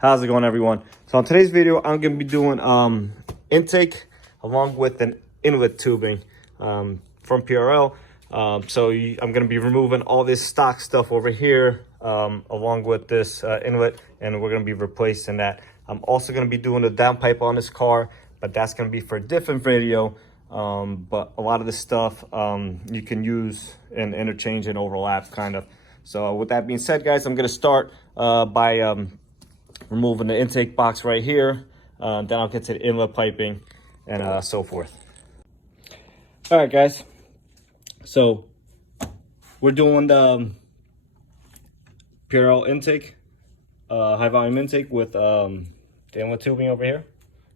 How's it going, everyone? So on today's video, I'm going to be doing intake along with an inlet tubing from PRL. I'm going to be removing all this stock stuff over here along with this inlet, and we're going to be replacing that. I'm also going to be doing the downpipe on this car, but that's going to be for a different video. But a lot of this stuff you can use and interchange and overlap kind of. So with that being said, guys, I'm going to start by removing the intake box right here. Then I'll get to the inlet piping and so forth. All right, guys. So we're doing the PRL intake, high volume intake with the inlet tubing over here.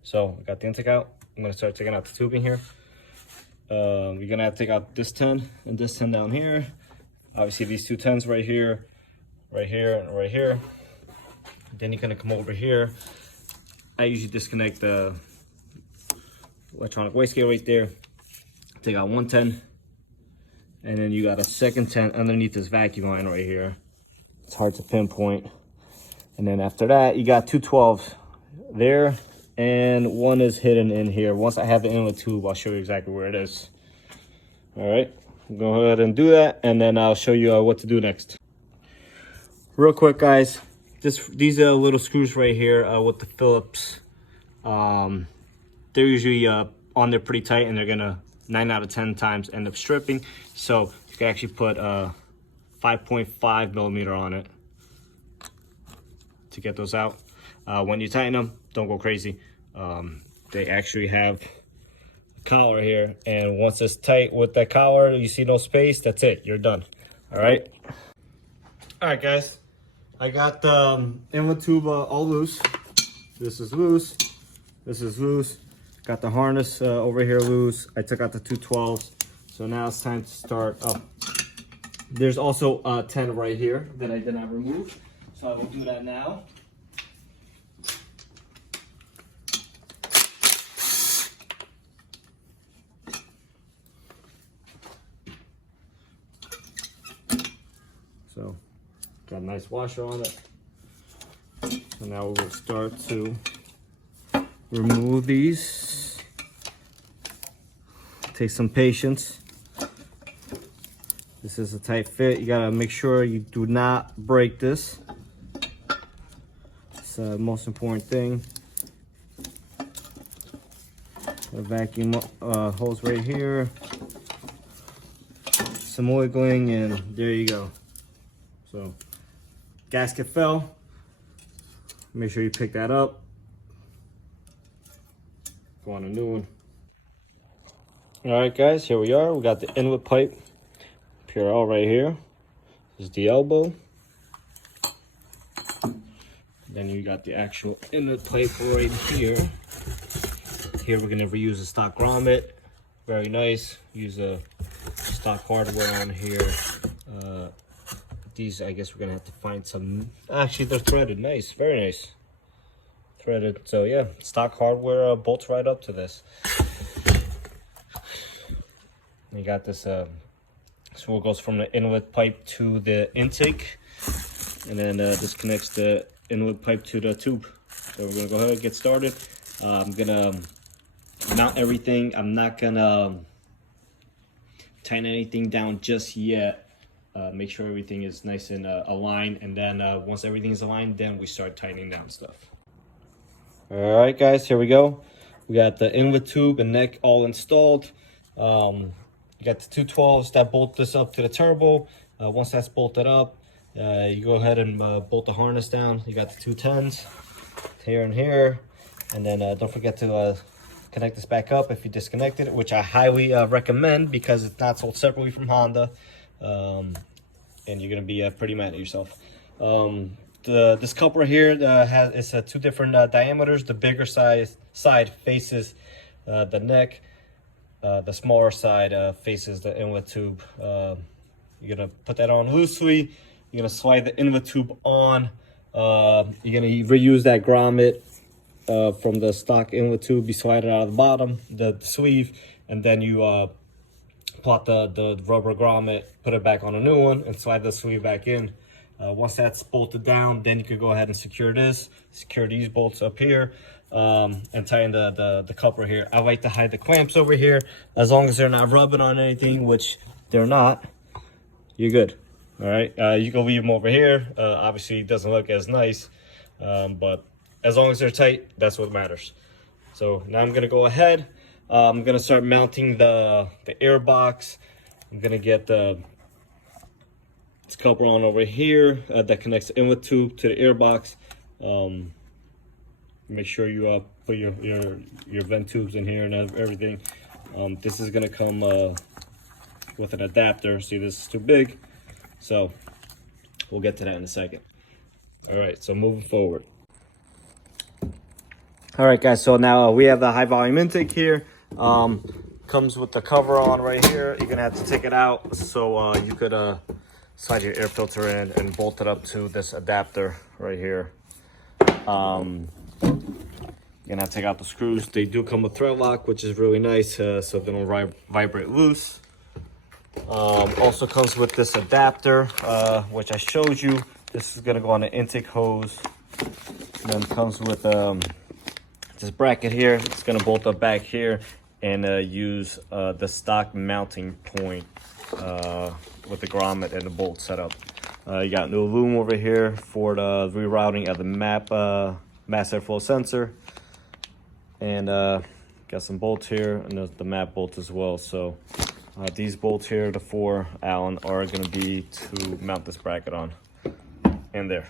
So I got the intake out. I'm gonna start taking out the tubing here. You're gonna have to take out this 10 and this 10 down here. Obviously these two 10s right here, and right here. Then you're gonna come over here. I usually disconnect the electronic wastegate right there. Take out 110, and then you got a second 10 underneath this vacuum line right here. It's hard to pinpoint. And then after that, you got two 12s there, and one is hidden in here. Once I have the inlet tube, I'll show you exactly where it is. All right, go ahead and do that, and then I'll show you what to do next. Real quick, guys. These are little screws right here with the Phillips. They're usually on there pretty tight, and they're gonna 9 out of 10 times end up stripping. So you can actually put 5.5 millimeter on it to get those out. When you tighten them, don't go crazy. They actually have a collar here, and once it's tight with that collar, you see no space, that's it, you're done. All right, guys. I got the inlet tube all loose. This is loose. This is loose. Got the harness over here loose. I took out the two 12s. So now it's time to start up. There's also 10 right here that I did not remove. So I will do that now. So got a nice washer on it. So now we'll start to remove these. Take some patience. This is a tight fit. You gotta make sure you do not break this. It's the most important thing. A vacuum hose right here. Some oiling, and there you go. So gasket fell. Make sure you pick that up. Go on a new one. All right, guys, here we are. We got the inlet pipe, PRL right here. This is the elbow. Then you got the actual inlet pipe right here. Here we're gonna reuse a stock grommet. Very nice. Use a stock hardware on here. These, I guess we're gonna have to find some. Actually, they're threaded. Nice, very nice. Threaded. So yeah, stock hardware bolts right up to this. You got this. So it goes from the inlet pipe to the intake, and then this connects the inlet pipe to the tube. So we're gonna go ahead and get started. I'm gonna mount everything. I'm not gonna tighten anything down just yet. Make sure everything is nice and aligned, and then once everything is aligned, then we start tightening down stuff. All right, guys, here we go. We got the inlet tube and neck all installed. You got the two 12s that bolt this up to the turbo. Once that's bolted up, you go ahead and bolt the harness down. You got the two 10s here and here, and then don't forget to connect this back up if you disconnected it, which I highly recommend because it's not sold separately from Honda. And you're gonna be pretty mad at yourself. This coupler here has two different diameters. The bigger side faces the neck. The smaller side faces the inlet tube. You're gonna put that on loosely. You're gonna slide the inlet tube on. You're gonna reuse that grommet from the stock inlet tube. You slide it out of the bottom, the sleeve, and then you plot the rubber grommet, put it back on a new one, and slide the sleeve back in. Once that's bolted down, then you could go ahead and secure this, secure these bolts up here, and tighten the coupler here. I like to hide the clamps over here. As long as they're not rubbing on anything, which they're not, you're good. All right, you can leave them over here. Obviously it doesn't look as nice, but as long as they're tight, that's what matters. So now I'm gonna go ahead. I'm gonna start mounting the air box. I'm gonna get this coupler on over here that connects the inlet tube to the air box. Make sure you put your vent tubes in here and everything. This is gonna come with an adapter. See, this is too big, so we'll get to that in a second. All right, so moving forward. All right, guys, so now we have the high volume intake here. Comes with the cover on right here. You're gonna have to take it out so you could slide your air filter in and bolt it up to this adapter right here. You're gonna have to take out the screws. They do come with thread lock, which is really nice, so they don't vibrate loose. Also comes with this adapter, which I showed you. This is gonna go on the intake hose. And then comes with this bracket here. It's gonna bolt up back here and use the stock mounting point with the grommet and the bolt setup. You got new loom over here for the rerouting of the mass airflow sensor, and got some bolts here and the map bolt as well. So these bolts here, the 4 Allen, are going to be to mount this bracket on in there.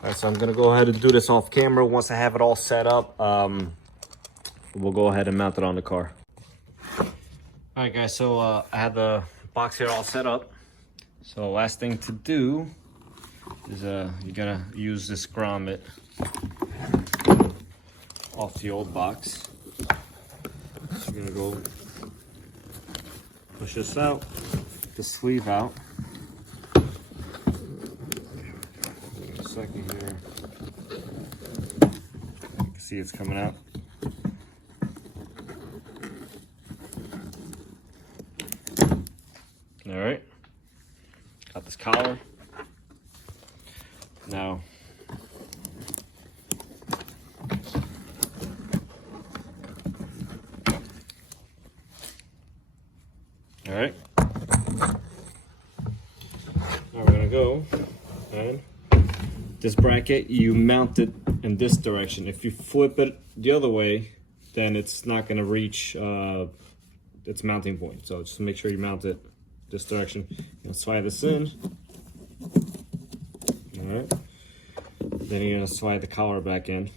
All right, so I'm going to go ahead and do this off camera. Once I have it all set up, we'll go ahead and mount it on the car. All right, guys, so I have the box here all set up. So last thing to do is you gotta use this grommet off the old box. So you're gonna go push this out, the sleeve out. A second here. You can see it's coming out. All right. Got this collar. Now, all right. Now we're gonna go, and this bracket, you mount it in this direction. If you flip it the other way, then it's not gonna reach its mounting point. So just make sure you mount it this direction. You'll slide this in. All right. Then you're gonna slide the collar back in.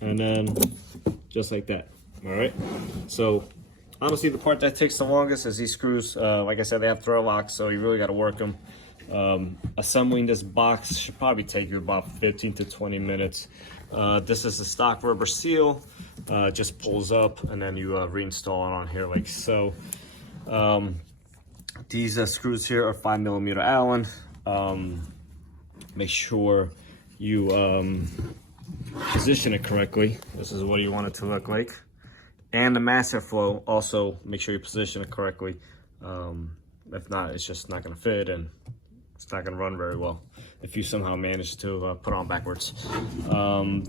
And then just like that. All right. So honestly, the part that takes the longest is these screws. Like I said, they have thread locks, so you really got to work them. Assembling this box should probably take you about 15 to 20 minutes. This is a stock rubber seal, just pulls up and then you reinstall it on here like so. These screws here are 5mm Allen. Make sure you position it correctly. This is what you want it to look like. And the mass airflow, also make sure you position it correctly. If not, it's just not gonna fit and it's not gonna run very well if you somehow manage to put on backwards.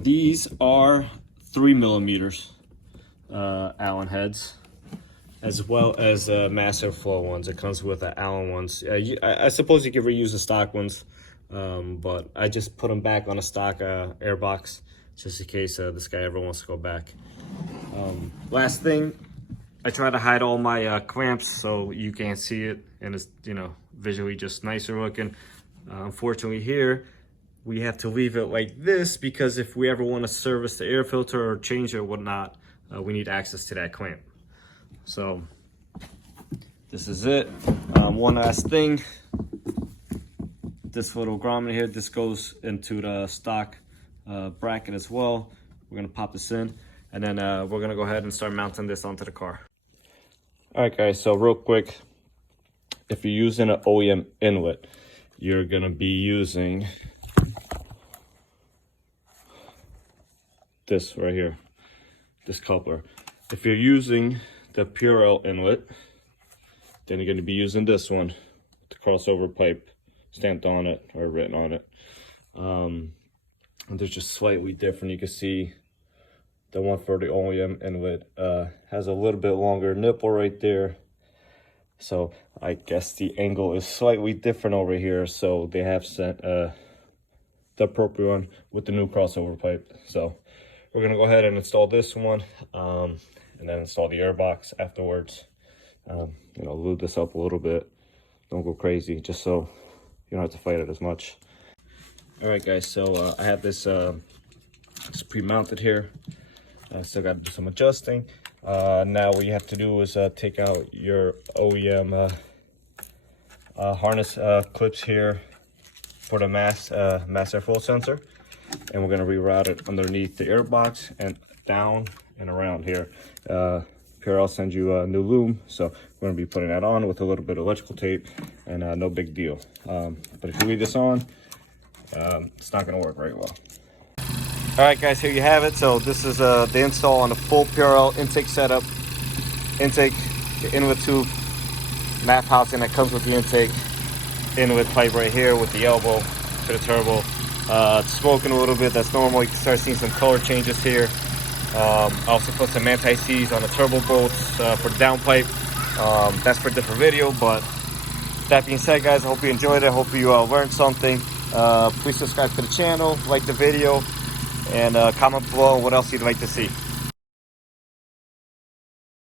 These are 3mm Allen heads, as well as mass airflow ones. It comes with the Allen ones. I suppose you could reuse the stock ones, but I just put them back on a stock air box just in case this guy ever wants to go back. Last thing, I try to hide all my clamps so you can't see it and it's, you know, visually just nicer looking. Unfortunately here, we have to leave it like this because if we ever want to service the air filter or change it or whatnot, we need access to that clamp. So this is it. One last thing, this little grommet here, this goes into the stock bracket as well. We're gonna pop this in and then we're gonna go ahead and start mounting this onto the car. All right, guys, so real quick, if you're using an OEM inlet, you're gonna be using this right here, this coupler. If you're using the Purell inlet. Then you're going to be using this one, the crossover pipe stamped on it or written on it. And they're just slightly different. You can see the one for the OEM inlet has a little bit longer nipple right there. So I guess the angle is slightly different over here. So they have sent the appropriate one with the new crossover pipe. So we're gonna go ahead and install this one, and then install the air box afterwards. You know, lube this up a little bit. Don't go crazy, just so you don't have to fight it as much. All right, guys. So I have this it's pre-mounted here. Still got to do some adjusting. Now what you have to do is take out your OEM harness clips here for the mass airflow sensor, and we're going to reroute it underneath the air box and down and around here. Purell sends you a new loom, so we're going to be putting that on with a little bit of electrical tape, and no big deal. But if you leave this on, it's not going to work very well. All right, guys, here you have it. So this is the install on the full Purell intake setup. Intake, the inlet tube, map housing that comes with the intake, inlet pipe right here with the elbow to the turbo. It's smoking a little bit. That's normal. You can start seeing some color changes here. I also put some anti-seize on the turbo bolts for the downpipe. That's for a different video, but that being said, guys, I hope you enjoyed it. I hope you learned something. Please subscribe to the channel, like the video, and comment below what else you'd like to see.